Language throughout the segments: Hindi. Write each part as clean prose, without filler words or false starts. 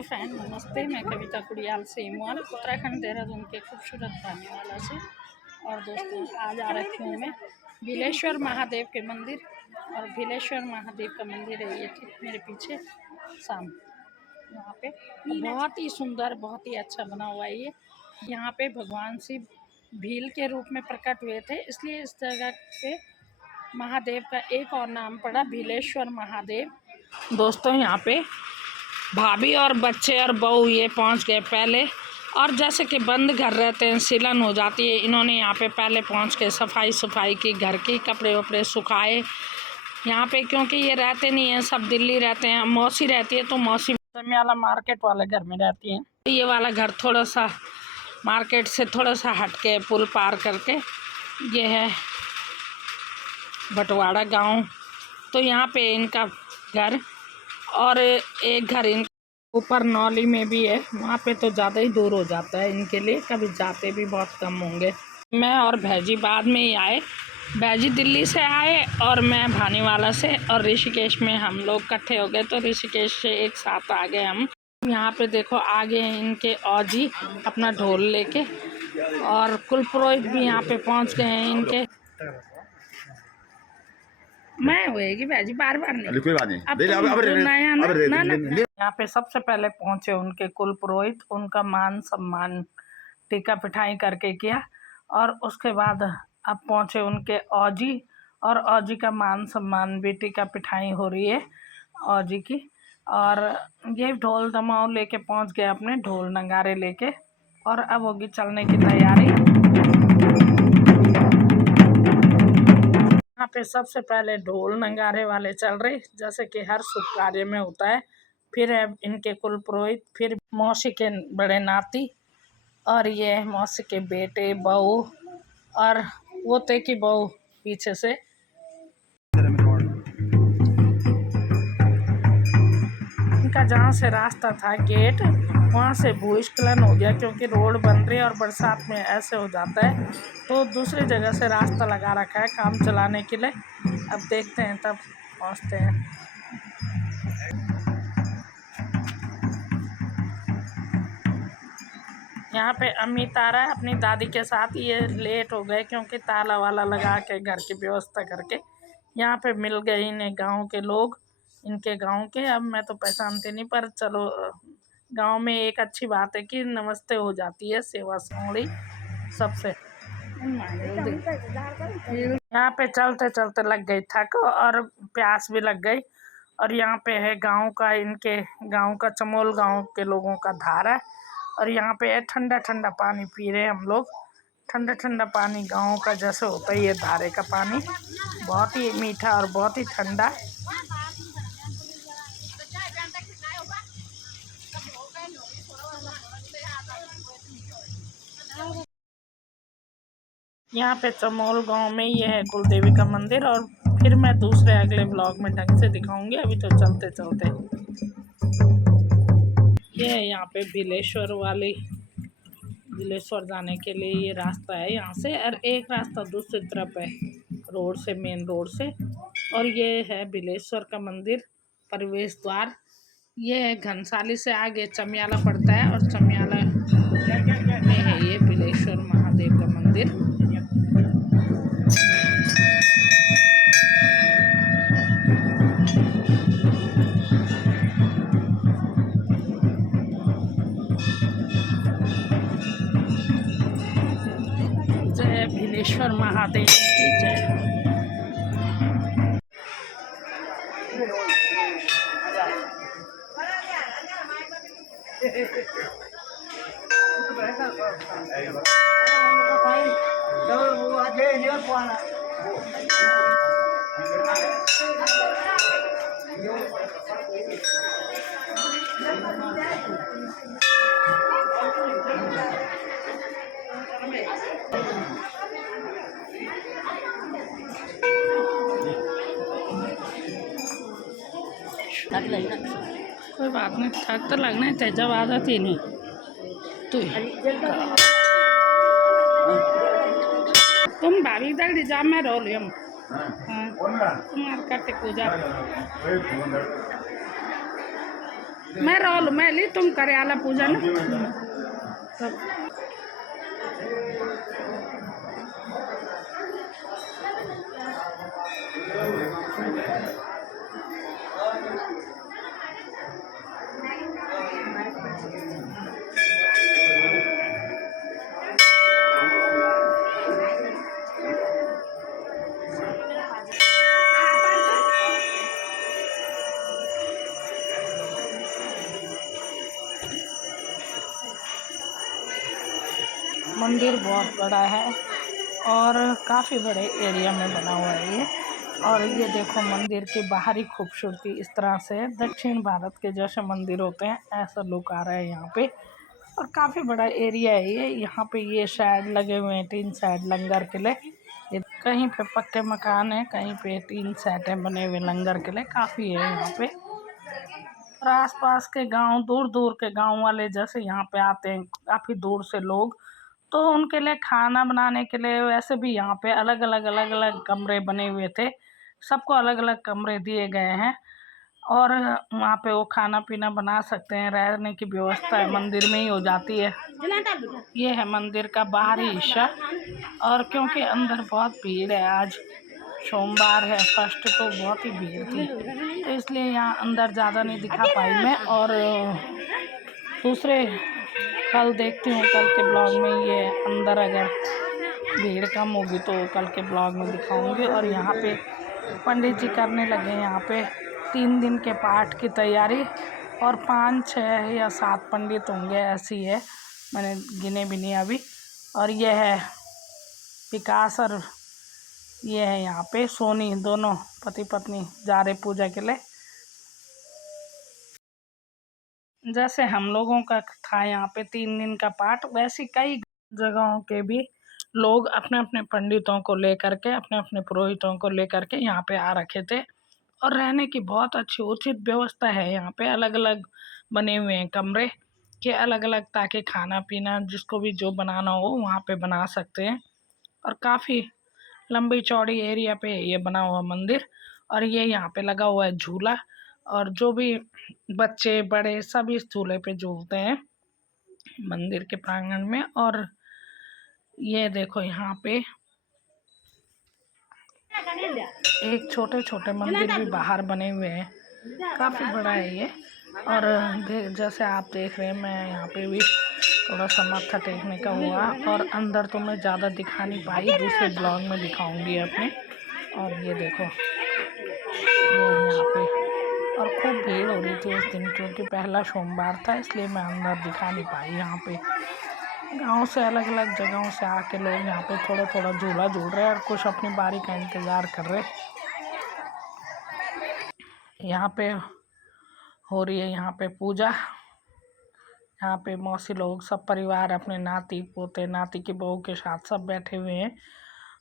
हेलो फ्रेंड, नमस्ते। मैं कविता कुड़ियाल सेमवाल, उत्तराखंड देहरादून के खूबसूरत भानीवाला से। और दोस्तों, आज आ रखी हूँ मैं भीलेश्वर महादेव के मंदिर। और भीलेश्वर महादेव का मंदिर है ये ठीक मेरे पीछे सामने। यहाँ पे बहुत ही सुंदर, बहुत ही अच्छा बना हुआ है ये। यहाँ पे भगवान शिव भील के रूप में प्रकट हुए थे, इसलिए इस जगह पे महादेव का एक और नाम पड़ा भीलेश्वर महादेव। दोस्तों, यहाँ पे भाभी और बच्चे और बहू ये पहुंच गए पहले। और जैसे कि बंद घर रहते हैं, सिलन हो जाती है, इन्होंने यहाँ पे पहले पहुंच के सफाई की, घर की कपड़े वपड़े सुखाए यहाँ पे, क्योंकि ये रहते नहीं हैं, सब दिल्ली रहते हैं। मौसी रहती है तो मौसी वाला मार्केट वाले घर में रहती हैं। ये वाला घर थोड़ा सा मार्केट से थोड़ा सा हट के पुल पार करके ये है बटवाड़ा गाँव। तो यहाँ पे इनका घर, और एक घर इन ऊपर नौली में भी है, वहाँ पे तो ज़्यादा ही दूर हो जाता है इनके लिए, कभी जाते भी बहुत कम होंगे। मैं और भैजी बाद में ही आए, भैजी दिल्ली से आए और मैं भानीवाला से, और ऋषिकेश में हम लोग इकट्ठे हो गए, तो ऋषिकेश से एक साथ आ गए हम। यहाँ पे देखो आगे इनके औजी अपना ढोल लेके, और कुल पुरोहित भी यहाँ पे पहुँच गए हैं इनके। मैं होएगी भाजी बार नहीं, कोई बात नहीं। अब यहाँ पे सबसे पहले पहुंचे उनके कुल पुरोहित, उनका मान सम्मान टीका पिठाई करके किया। और उसके बाद अब पहुंचे उनके औजी, और औजी का मान सम्मान भी टीका पिठाई हो रही है औजी की। और ये ढोल दमाऊ लेके पहुंच गए अपने, ढोल नगारे लेके, और अब होगी चलने की तैयारी। यहाँ पे सबसे पहले ढोल नगारे वाले चल रहे, जैसे कि हर शुभ कार्य में होता है। फिर है इनके कुल पुरोहित, फिर मौसी के बड़े नाती, और ये मौसी के बेटे बहू, और वो ते की बहू पीछे से। इनका जहाँ से रास्ता था गेट, वहाँ से भूस्खलन हो गया, क्योंकि रोड बन रही है और बरसात में ऐसे हो जाता है, तो दूसरी जगह से रास्ता लगा रखा है काम चलाने के लिए। अब देखते हैं, तब पहुँचते हैं। यहाँ पे अम्मी तारा अपनी दादी के साथ, ये लेट हो गए क्योंकि ताला वाला लगा के घर की व्यवस्था करके यहाँ पे मिल गए इन्हें गांव के लोग, इनके गांव के। अब मैं तो पहचानती नहीं, पर चलो, गांव में एक अच्छी बात है कि नमस्ते हो जाती है, सेवा सौड़ी सबसे। यहाँ पे चलते चलते लग गई थक, और प्यास भी लग गई। और यहाँ पे है गांव का, इनके गांव का, चमोल गांव के लोगों का धारा, और यहाँ पे है ठंडा ठंडा पानी पी रहे हैं हम लोग। ठंडा ठंडा पानी गांव का जैसे होता है, ये धारे का पानी बहुत ही मीठा और बहुत ही ठंडा। यहाँ पे चमोल गांव में ये है कुलदेवी का मंदिर, और फिर मैं दूसरे अगले ब्लॉग में ढंग से दिखाऊंगी। अभी तो चलते चलते ये है यहाँ पे भीलेश्वर जाने के लिए ये रास्ता है यहाँ से, और एक रास्ता दूसरी तरफ है रोड से, मेन रोड से। और ये है भीलेश्वर का मंदिर प्रवेश द्वार। ये है घनसाली से आगे चमियाला पड़ता है, और चमियाला में है ये भीलेश्वर महादेव का मंदिर। जय भीलेश्वर महादेव की जय। कोई बात नहीं, थक तो लगना है, तेजब आदत ही नहीं तुम भाभी तक रिजाम में रो लियो तुम्हार कटे पूजा मैं रोल मैं ली तुम करे आला पूजा ना तब मंदिर बहुत बड़ा है और काफ़ी बड़े एरिया में बना हुआ है ये। और ये देखो मंदिर की बाहरी खूबसूरती इस तरह से दक्षिण भारत के जैसे मंदिर होते हैं ऐसा लुक आ रहा है यहाँ पे। और काफ़ी बड़ा एरिया है ये। यहाँ पे ये शायद लगे हुए हैं 3 साइड लंगर के लिए। ये कहीं पे पक्के मकान है, कहीं पे 3 सेटें बने हुए लंगर के लिए, काफ़ी है यहाँ पे। और आसपास के गांव, दूर दूर के गांव वाले जैसे यहाँ पे आते हैं काफ़ी दूर से लोग, तो उनके लिए खाना बनाने के लिए वैसे भी यहाँ पे अलग अलग कमरे बने हुए थे। सबको अलग अलग कमरे दिए गए हैं और वहाँ पे वो खाना पीना बना सकते हैं। रहने की व्यवस्था है मंदिर में ही हो जाती है। ये है मंदिर का बाहरी हिस्सा। और क्योंकि अंदर बहुत भीड़ है, आज सोमवार है फर्स्ट, तो बहुत ही भीड़ थी, तो इसलिए यहाँ अंदर ज़्यादा नहीं दिखा पाई मैं। और दूसरे कल देखती हूँ, कल के ब्लॉग में ये अंदर अगर भीड़ कम होगी तो कल के ब्लॉग में दिखाऊंगी। और यहाँ पे पंडित जी करने लगे हैं यहाँ पे 3 दिन के पाठ की तैयारी। और 5, 6 या 7 पंडित होंगे, ऐसी है, मैंने गिने भी नहीं अभी। और ये है विकास और ये है यहाँ पे सोनी, दोनों पति पत्नी जा रहे पूजा के लिए। जैसे हम लोगों का था यहाँ पे 3 दिन का पाठ, वैसे कई जगहों के भी लोग अपने अपने पंडितों को लेकर के, अपने अपने पुरोहितों को लेकर के यहाँ पे आ रखे थे। और रहने की बहुत अच्छी उचित व्यवस्था है यहाँ पे। अलग अलग बने हुए हैं कमरे के अलग अलग, ताकि खाना पीना जिसको भी जो बनाना हो वहाँ पे बना सकते हैं। और काफ़ी लंबी चौड़ी एरिया पे ये बना हुआ मंदिर। और ये यहाँ पे लगा हुआ है झूला, और जो भी बच्चे बड़े सब इस झूले पे झूलते हैं मंदिर के प्रांगण में। और ये देखो यहाँ पे एक छोटे छोटे मंदिर भी बाहर बने हुए हैं, काफ़ी बड़ा है ये। और जैसे आप देख रहे हैं, मैं यहाँ पे भी थोड़ा सा मत्था टेकने का हुआ। और अंदर तो मैं ज़्यादा दिखा नहीं पाई, दूसरे ब्लॉग में दिखाऊंगी अपने। और ये देखो ये यहाँ पे, और खूब भीड़ हो रही थी उस दिन क्योंकि पहला सोमवार था, इसलिए मैं अंदर दिखा नहीं पाई। यहाँ पे गांव से अलग अलग जगहों से आके लोग यहाँ पे थोड़ा थोड़ा झूला झूल रहे हैं और कुछ अपनी बारी का इंतज़ार कर रहे। यहाँ पे हो रही है यहाँ पे पूजा। यहाँ पे मौसी लोग सब परिवार अपने नाती पोते नाती की बहू के साथ सब बैठे हुए हैं।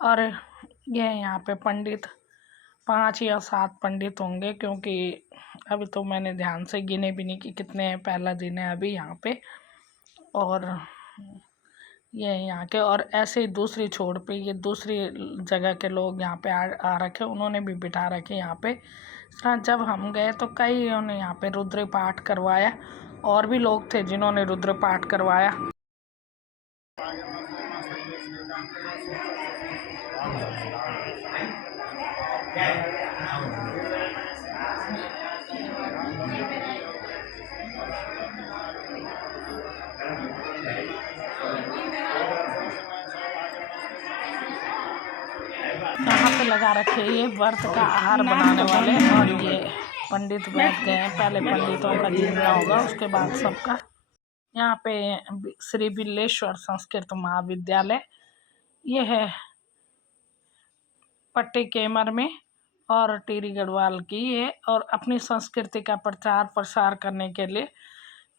और ये यहाँ पे पंडित 5 या 7 पंडित होंगे, क्योंकि अभी तो मैंने ध्यान से गिने भी नहीं कि कितने हैं, पहला दिन है अभी यहाँ पे। और ये यहाँ के, और ऐसे ही दूसरी छोर पे ये दूसरी जगह के लोग यहाँ पे आ रखे, उन्होंने भी बिठा रखे यहाँ पे। जब हम गए तो कई ने यहाँ पे रुद्र पाठ करवाया, और भी लोग थे जिन्होंने रुद्र पाठ करवाया। यहाँ पे लगा रखे ये व्रत का आहार बनाने वाले, और ये पंडित बैठ गए हैं। पहले पंडितों का जीवना होगा, उसके बाद सबका। यहाँ पे श्री बिल्लेश्वर संस्कृत महाविद्यालय ये है पट्टी केमर में, और टिहरी गढ़वाल की है। और अपनी संस्कृति का प्रचार प्रसार करने के लिए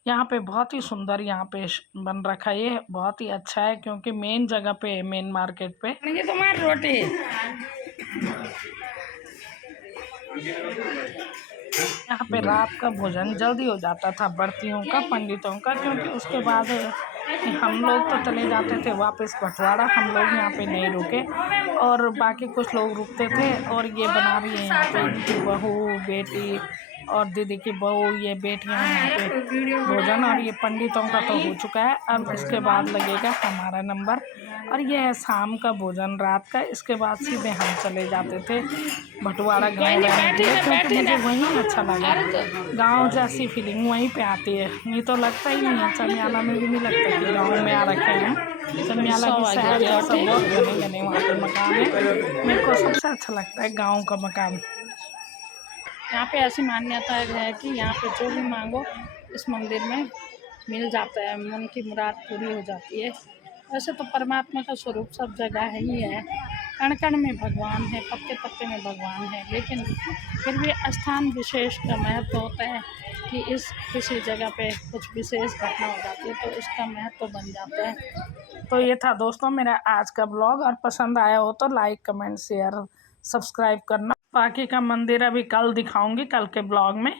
यहाँ पे बहुत ही सुंदर यहाँ पे बन रखा है। ये बहुत ही अच्छा है क्योंकि मेन जगह पे है, मेन मार्केट पे। ये तुम्हारी रोटी यहाँ पे रात का भोजन जल्दी हो जाता था व्रतियों का, पंडितों का, क्योंकि उसके बाद हम लोग तो चले जाते थे वापस बटवाड़ा। हम लोग यहाँ पे नहीं रुके और बाकी कुछ लोग रुकते थे। और ये बना रही है यहाँ पे इनकी बहू बेटी और दीदी की बहू ये बेटियां यहाँ पे भोजन, और ये पंडितों का तो हो चुका है। अब इसके बाद लगेगा हमारा नंबर, और ये है शाम का भोजन रात का। इसके बाद सीधे हम चले जाते थे भटवाड़ा गाँव रहने के लिए, क्योंकि मुझे वहीं अच्छा लगा। गांव जैसी फीलिंग वहीं पे आती है, नहीं तो लगता ही नहीं है। चमियाला में भी नहीं लगता कि गांव में आ रखे हैं। चमियाला भी शहर जैसा बहुत घने घने वहाँ पे मकान है। मेरे को सबसे अच्छा लगता है गांव का मकान। यहाँ पे ऐसी मान्यता है कि यहाँ पे जो भी मांगो इस मंदिर में मिल जाता है, मन की मुराद पूरी हो जाती है। वैसे तो परमात्मा का स्वरूप सब जगह ही है, कण कण में भगवान है, पत्ते पत्ते में भगवान है, लेकिन फिर भी स्थान विशेष का महत्व होता है कि इस किसी जगह पे कुछ विशेष घटना हो जाती है तो उसका महत्व बन जाता है। तो ये था दोस्तों मेरा आज का ब्लॉग, और पसंद आया हो तो लाइक कमेंट शेयर सब्सक्राइब करना। बाकी का मंदिर अभी कल दिखाऊंगी, कल के ब्लॉग में।